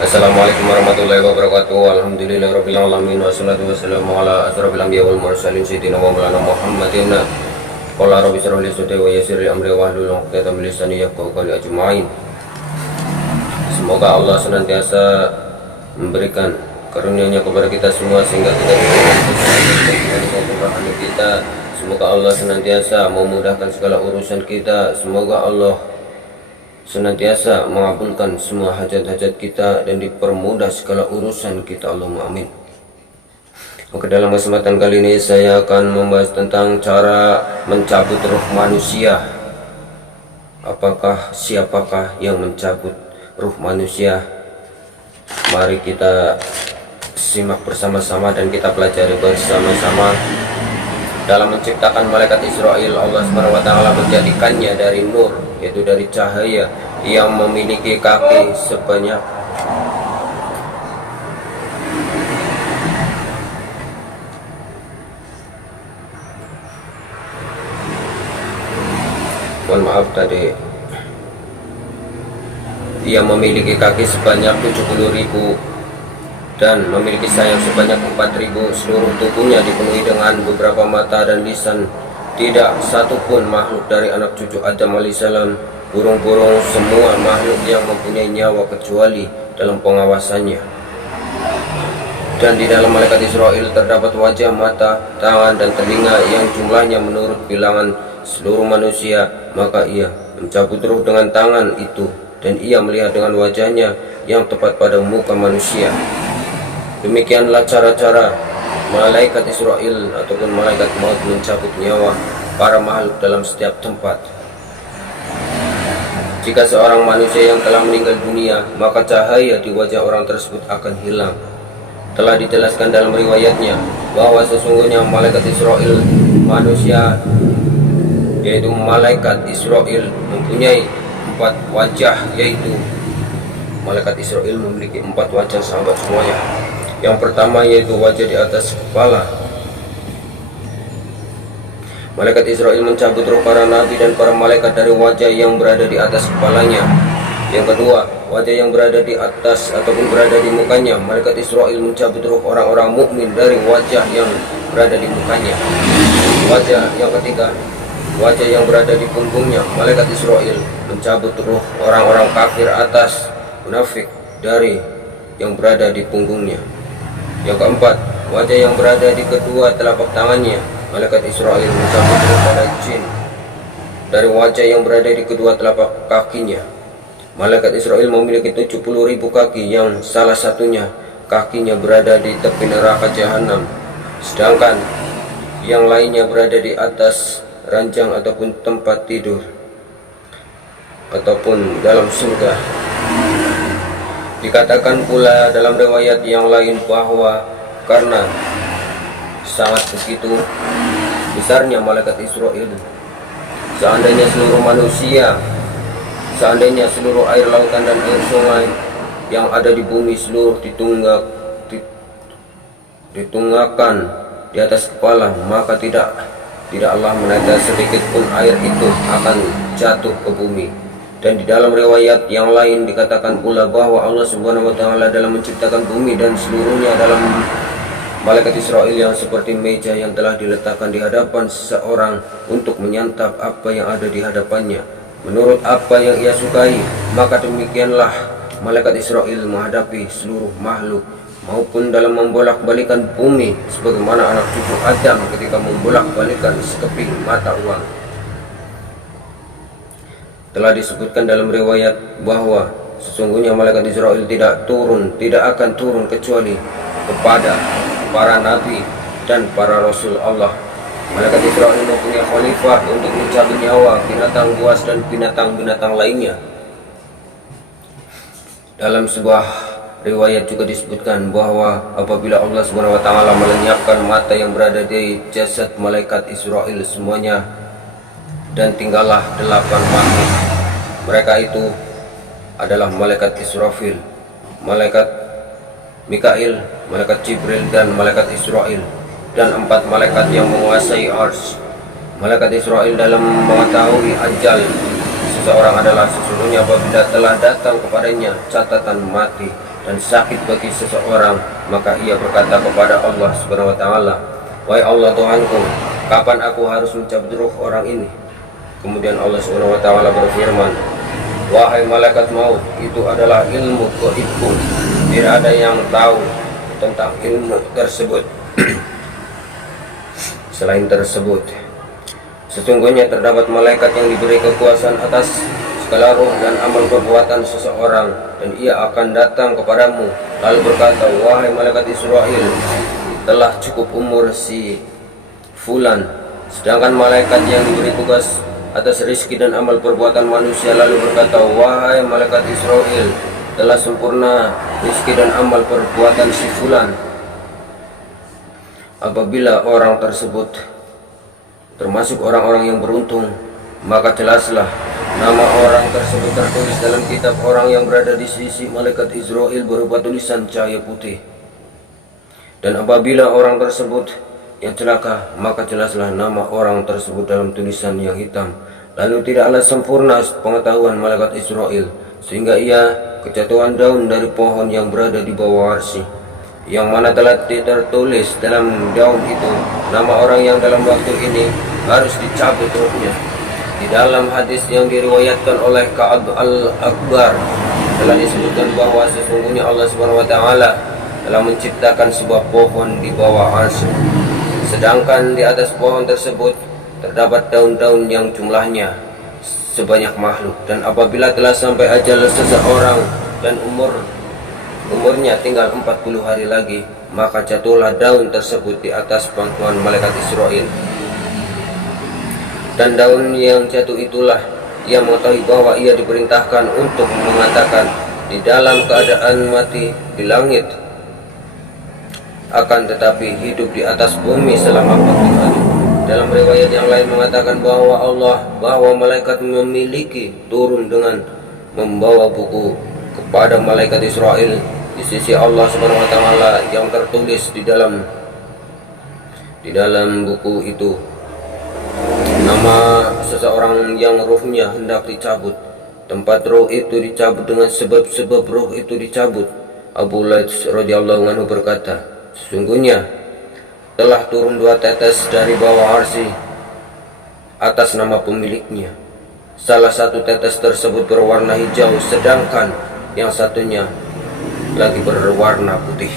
Assalamualaikum warahmatullahi wabarakatuh. Alhamdulillahirabbil alamin wassalatu wassalamu ala asrofil anbiya'i wal mursalin sayyidina wa maulana Muhammadin. Qala rabbi shrah li sadri wa yassir li amri wahlul 'uqdatam min lisani yafqahu qawli ajma'in. Semoga Allah senantiasa memberikan karunia-Nya kepada kita semua sehingga kita bisa kita. Semoga Allah senantiasa memudahkan segala urusan kita. Semoga Allah senantiasa mengabulkan semua hajat-hajat kita dan dipermudah segala urusan kita. Allahumma amin. Oke, dalam kesempatan kali ini saya akan membahas tentang cara mencabut roh manusia. Siapakah yang mencabut roh manusia? Mari kita simak bersama-sama dan kita pelajari bersama-sama. Dalam menciptakan malaikat Israel, Allah SWT menjadikannya dari nur, yaitu dari cahaya yang memiliki kaki sebanyak yang memiliki kaki sebanyak 70.000 dan memiliki sayap sebanyak 4.000. Seluruh tubuhnya dipenuhi dengan beberapa mata dan lisan. Tidak satupun makhluk dari anak cucu Adam alaihissalam, burung-burung, semua makhluk yang mempunyai nyawa kecuali dalam pengawasannya. Dan di dalam malaikat Israel terdapat wajah, mata, tangan, dan telinga yang jumlahnya menurut bilangan seluruh manusia. Maka ia mencabut ruh dengan tangan itu, dan ia melihat dengan wajahnya yang tepat pada muka manusia. Demikianlah cara-cara malaikat Israel ataupun malaikat maut mencabut nyawa para makhluk dalam setiap tempat. Jika seorang manusia yang telah meninggal dunia, maka cahaya di wajah orang tersebut akan hilang. Telah dijelaskan dalam riwayatnya bahwa sesungguhnya malaikat Israel manusia, yaitu malaikat Israel, mempunyai 4 wajah, yaitu malaikat Israel memiliki 4 wajah, sahabat semuanya. Yang pertama yaitu wajah di atas kepala. Malaikat Israel mencabut roh para nabi dan para malaikat dari wajah yang berada di atas kepalanya. Yang kedua, wajah yang berada di atas ataupun berada di mukanya. Malaikat Israel mencabut roh orang-orang mukmin dari wajah yang berada di mukanya. Wajah yang ketiga, wajah yang berada di punggungnya. Malaikat Israel mencabut roh orang-orang kafir atas, munafik, dari yang berada di punggungnya. Yang keempat, wajah yang berada di kedua telapak tangannya. Malaikat Israel mencabut roh para jin dari wajah yang berada di kedua telapak kakinya. Malaikat Israel memiliki 70.000 kaki, yang salah satunya kakinya berada di tepi neraka jahanam, sedangkan yang lainnya berada di atas ranjang ataupun tempat tidur ataupun dalam surga. Dikatakan pula dalam riwayat yang lain bahwa karena sangat begitu besarnya malaikat Israel, seandainya seluruh air lautan dan air sungai yang ada di bumi seluruh ditunggakan di atas kepala, maka tidak Allah menetes sedikit pun air itu akan jatuh ke bumi. Dan di dalam riwayat yang lain dikatakan pula bahwa Allah Subhanahu wa taala dalam menciptakan bumi dan seluruhnya dalam malaikat Israel yang seperti meja yang telah diletakkan di hadapan seseorang untuk menyantap apa yang ada di hadapannya menurut apa yang ia sukai. Maka demikianlah malaikat Israel menghadapi seluruh makhluk, maupun dalam membolak-balikan bumi sebagaimana anak cucu Adam ketika membolak-balikan sekeping mata uang. Telah disebutkan dalam riwayat bahwa sesungguhnya malaikat Israel tidak akan turun kecuali kepada para nabi dan para rasul Allah. Malaikat Israel mempunyai khalifah untuk mencabut nyawa binatang buas dan binatang-binatang lainnya. Dalam sebuah riwayat juga disebutkan bahwa apabila Allah Subhanahu wa taala melenyapkan mata yang berada di jasad malaikat Israel semuanya, dan tinggallah 8 makhluk. Mereka itu adalah malaikat Israfil, malaikat Mikail, malaikat Jibril, dan malaikat Israel, dan 4 malaikat yang menguasai Arsy. Malaikat Israel dalam mengetahui ajal seseorang adalah sesungguhnya apabila telah datang kepadanya catatan mati, dan sakit bagi seseorang, maka ia berkata kepada Allah Subhanahu wa taala, "Wahai Allah Tuhanku, kapan aku harus mencabut ruh orang ini?" Kemudian Allah Subhanahu wa taala berfirman, "Wahai malaikat maut, itu adalah ilmu gaibku. Tidak ada yang tahu tentang ilmu tersebut selain tersebut. Sesungguhnya terdapat malaikat yang diberi kekuasaan atas segala roh dan amal perbuatan seseorang, dan ia akan datang kepadamu lalu berkata, wahai malaikat Israel, telah cukup umur si fulan. Sedangkan malaikat yang diberi tugas atas rizki dan amal perbuatan manusia lalu berkata, wahai malaikat Israel, telah sempurna rizki dan amal perbuatan si fulan. Apabila orang tersebut termasuk orang-orang yang beruntung, maka jelaslah nama orang tersebut tertulis dalam kitab orang yang berada di sisi malaikat Israel berupa tulisan cahaya putih. Dan apabila orang tersebut yang celaka, maka jelaslah nama orang tersebut dalam tulisan yang hitam. Lalu tidaklah sempurna pengetahuan malaikat Israel, sehingga ia kejatuhan daun dari pohon yang berada di bawah arsy, yang mana telah tertulis dalam daun itu nama orang yang dalam waktu ini harus dicabut ruhnya. Di dalam hadis yang diriwayatkan oleh Ka'ab al-Akbar telah disebutkan bahwa sesungguhnya Allah Subhanahu wa taala telah menciptakan sebuah pohon di bawah arsy, sedangkan di atas pohon tersebut terdapat daun-daun yang jumlahnya sebanyak makhluk. Dan apabila telah sampai ajal seseorang dan umurnya tinggal 40 hari lagi, maka jatuhlah daun tersebut di atas pangkuan malaikat Israel. Dan daun yang jatuh itulah ia mengetahui bahwa ia diperintahkan untuk mengatakan di dalam keadaan mati di langit, akan tetapi hidup di atas bumi selama 40 hari. Dalam riwayat yang lain mengatakan bahwa malaikat memiliki turun dengan membawa buku kepada malaikat Israel di sisi Allah Subhanahu wa taala yang tertulis di dalam buku itu nama seseorang yang ruhnya hendak dicabut, tempat roh itu dicabut dengan sebab-sebab roh itu dicabut. Abu Laits radhiyallahu anhu berkata, sesungguhnya telah turun 2 tetes dari bawah arsy atas nama pemiliknya. Salah satu tetes tersebut berwarna hijau, sedangkan yang satunya lagi berwarna putih.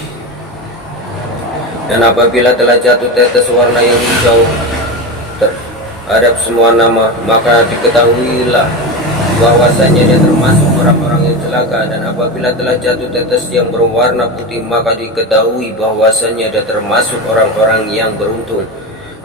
Dan apabila telah jatuh tetes warna yang hijau terhadap semua nama, maka diketahuilah bahwasanya dia termasuk orang-orang yang celaka. Dan apabila telah jatuh tetes yang berwarna putih, maka diketahui bahwasanya dia termasuk orang-orang yang beruntung.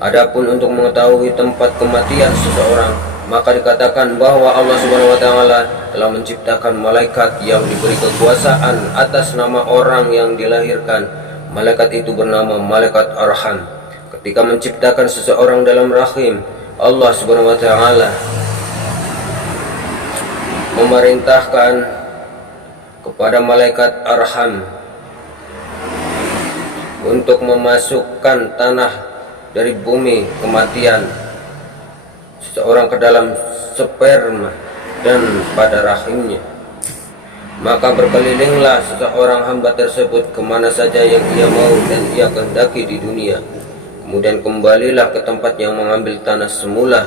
Adapun untuk mengetahui tempat kematian seseorang, maka dikatakan bahwa Allah Subhanahu wa taala telah menciptakan malaikat yang diberi kekuasaan atas nama orang yang dilahirkan. Malaikat itu bernama malaikat Arham. Ketika menciptakan seseorang dalam rahim, Allah Subhanahu wa taala memerintahkan kepada malaikat Arham untuk memasukkan tanah dari bumi kematian seseorang ke dalam sperma dan pada rahimnya. Maka berkelilinglah seseorang hamba tersebut kemana saja yang ia mau dan ia kehendaki di dunia. Kemudian kembalilah ke tempat yang mengambil tanah semula,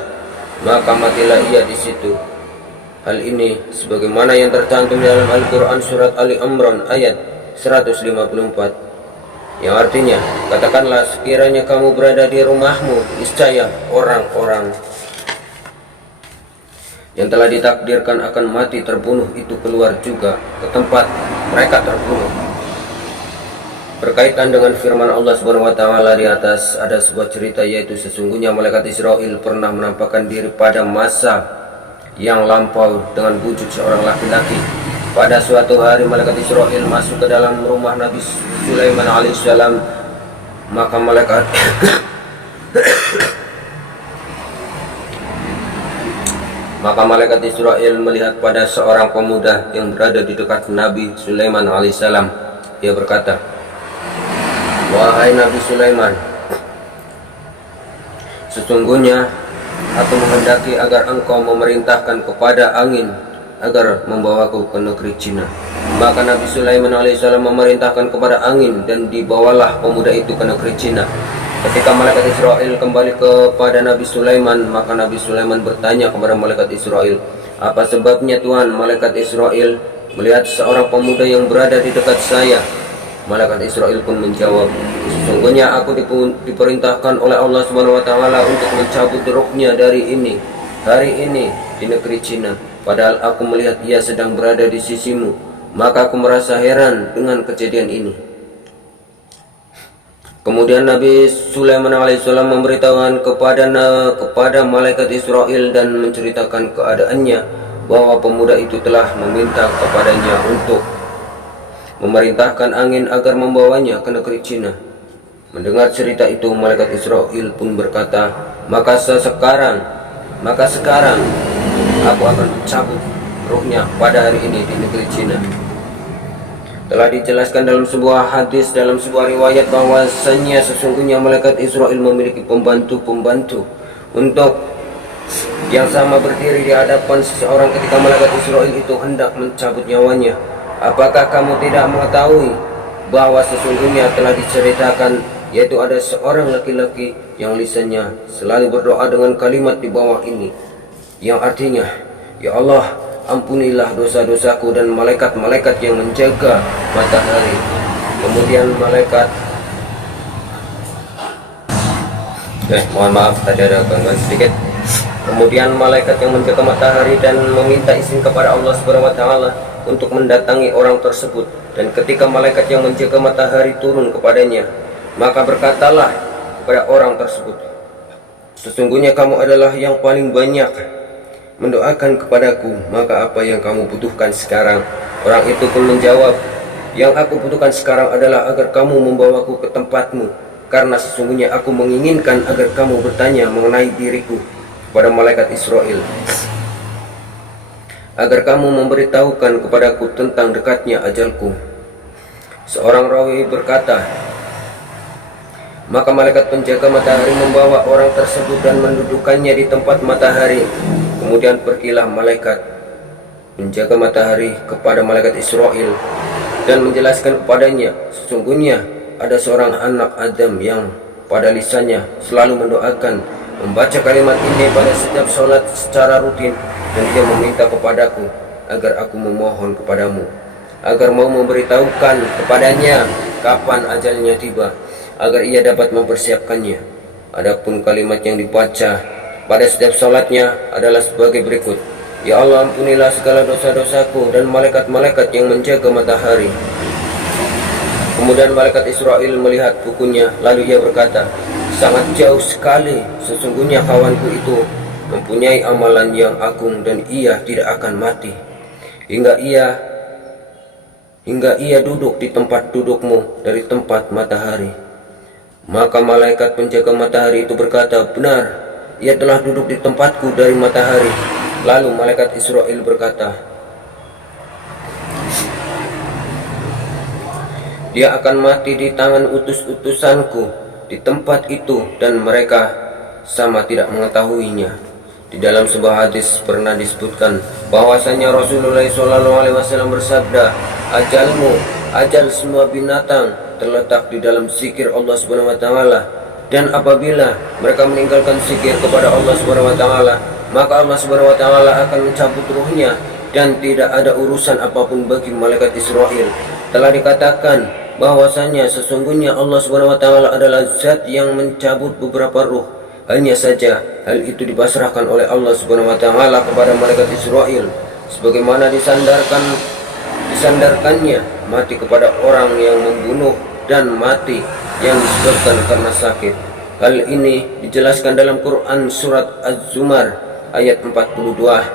maka matilah ia di situ. Hal ini sebagaimana yang tercantum dalam Al-Quran surat Ali Imran ayat 154, yang artinya, katakanlah sekiranya kamu berada di rumahmu, niscaya orang-orang yang telah ditakdirkan akan mati terbunuh itu keluar juga ke tempat mereka terbunuh. Berkaitan dengan firman Allah Subhanahu wa taala di atas, ada sebuah cerita, yaitu sesungguhnya malaikat Israel pernah menampakkan diri pada masa yang lampau dengan wujud seorang laki-laki. Pada suatu hari malaikat Israel masuk ke dalam rumah Nabi Sulaiman alaihissalam, maka malaikat Israel melihat pada seorang pemuda yang berada di dekat Nabi Sulaiman alaihissalam. Ia berkata, wahai Nabi Sulaiman, sesungguhnya aku menghendaki agar engkau memerintahkan kepada angin agar membawaku ke negeri Cina. Maka Nabi Sulaiman alaihissalam memerintahkan kepada angin, dan dibawalah pemuda itu ke negeri Cina. Ketika malaikat Israel kembali kepada Nabi Sulaiman, maka Nabi Sulaiman bertanya kepada malaikat Israel, "Apa sebabnya Tuhan?" Malaikat Israel, "Melihat seorang pemuda yang berada di dekat saya." Malaikat Israel pun menjawab, "Sesungguhnya aku diperintahkan oleh Allah Subhanahu wa taala untuk mencabut ruhnya hari ini di negeri Cina. Padahal aku melihat ia sedang berada di sisimu. Maka aku merasa heran dengan kejadian ini." Kemudian Nabi Sulaiman alaihissalam memberitahukan kepada malaikat Israel dan menceritakan keadaannya, bahwa pemuda itu telah meminta kepadanya untuk memerintahkan angin agar membawanya ke negeri Cina. Mendengar cerita itu, malaikat Israel pun berkata, maka sekarang aku akan mencabut ruhnya pada hari ini di negeri Cina." Telah dijelaskan dalam sebuah hadis, dalam sebuah riwayat, bahwasanya sesungguhnya malaikat Israel memiliki pembantu-pembantu untuk yang sama berdiri di hadapan seseorang ketika malaikat Israel itu hendak mencabut nyawanya. "Apakah kamu tidak mengetahui bahwa sesungguhnya telah diceritakan, yaitu ada seorang laki-laki yang lisannya selalu berdoa dengan kalimat di bawah ini, yang artinya, ya Allah, ampunilah dosa-dosaku," dan malaikat-malaikat yang menjaga matahari. Kemudian mohon maaf tadi ada gangguan sedikit. Kemudian malaikat yang menjaga matahari dan meminta izin kepada Allah Subhanahu wa taala untuk mendatangi orang tersebut. Dan ketika malaikat yang menjaga matahari turun kepadanya, maka berkatalah kepada orang tersebut, "Sesungguhnya kamu adalah yang paling banyak mendoakan kepadaku, maka apa yang kamu butuhkan sekarang?" Orang itu pun menjawab, "Yang aku butuhkan sekarang adalah agar kamu membawaku ke tempatmu, karena sesungguhnya aku menginginkan agar kamu bertanya mengenai diriku kepada malaikat Israel, agar kamu memberitahukan kepadaku tentang dekatnya ajalku." Seorang rawi berkata, maka malaikat penjaga matahari membawa orang tersebut dan mendudukkannya di tempat matahari. Kemudian pergilah malaikat penjaga matahari kepada malaikat Israel dan menjelaskan kepadanya, sesungguhnya ada seorang anak Adam yang pada lisannya selalu mendoakan, membaca kalimat ini pada setiap sholat secara rutin, dan dia meminta kepadaku agar aku memohon kepadamu agar mau memberitahukan kepadanya kapan ajalnya tiba, agar ia dapat mempersiapkannya. Adapun kalimat yang dibaca pada setiap sholatnya adalah sebagai berikut, "Ya Allah, ampunilah segala dosa-dosaku," dan malaikat-malaikat yang menjaga matahari. Kemudian malaikat Israel melihat bukunya, lalu ia berkata, "Sangat jauh sekali, sesungguhnya kawanku itu mempunyai amalan yang agung dan ia tidak akan mati hingga ia duduk di tempat dudukmu dari tempat matahari." Maka malaikat penjaga matahari itu berkata, "Benar, ia telah duduk di tempatku dari matahari." Lalu malaikat Israel berkata, "Dia akan mati di tangan utus-utusanku di tempat itu, dan mereka sama tidak mengetahuinya." Di dalam sebuah hadis pernah disebutkan bahwasanya Rasulullah SAW bersabda, ajal semua binatang terletak di dalam zikir Allah Subhanahu wa taala, dan apabila mereka meninggalkan zikir kepada Allah Subhanahu wa taala, maka Allah Subhanahu wa taala akan mencabut ruhnya, dan tidak ada urusan apapun bagi malaikat Israel. Telah dikatakan bahwasanya sesungguhnya Allah Subhanahu wa taala adalah zat yang mencabut beberapa ruh. Hanya saja hal itu dipasrahkan oleh Allah Subhanahu wa taala kepada malaikat Israel, sebagaimana disandarkannya mati kepada orang yang membunuh dan mati yang disebabkan karena sakit. Hal ini dijelaskan dalam Quran surat Az-Zumar ayat 42,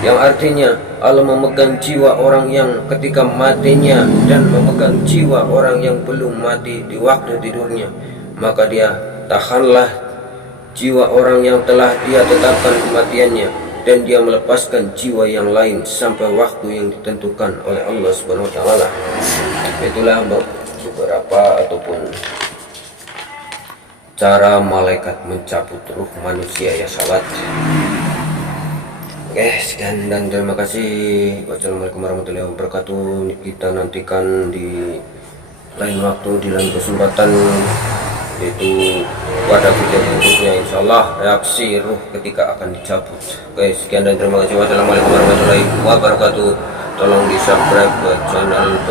yang artinya Allah memegang jiwa orang yang ketika matinya dan memegang jiwa orang yang belum mati di waktu tidurnya. Maka dia tahanlah jiwa orang yang telah dia tetapkan kematiannya, dan dia melepaskan jiwa yang lain sampai waktu yang ditentukan oleh Allah Subhanahu wa taala. Itulah beberapa ataupun cara malaikat mencabut ruh manusia ya sahabat. Oke, sekian dan terima kasih. Wassalamualaikum warahmatullahi wabarakatuh. Kita nantikan di lain waktu, di lain kesempatan, yaitu pada video berikutnya, insyaallah reaksi ruh ketika akan dicabut. Oke, sekian dan terima kasih. Wassalamualaikum warahmatullahi wabarakatuh. Tolong di subscribe channel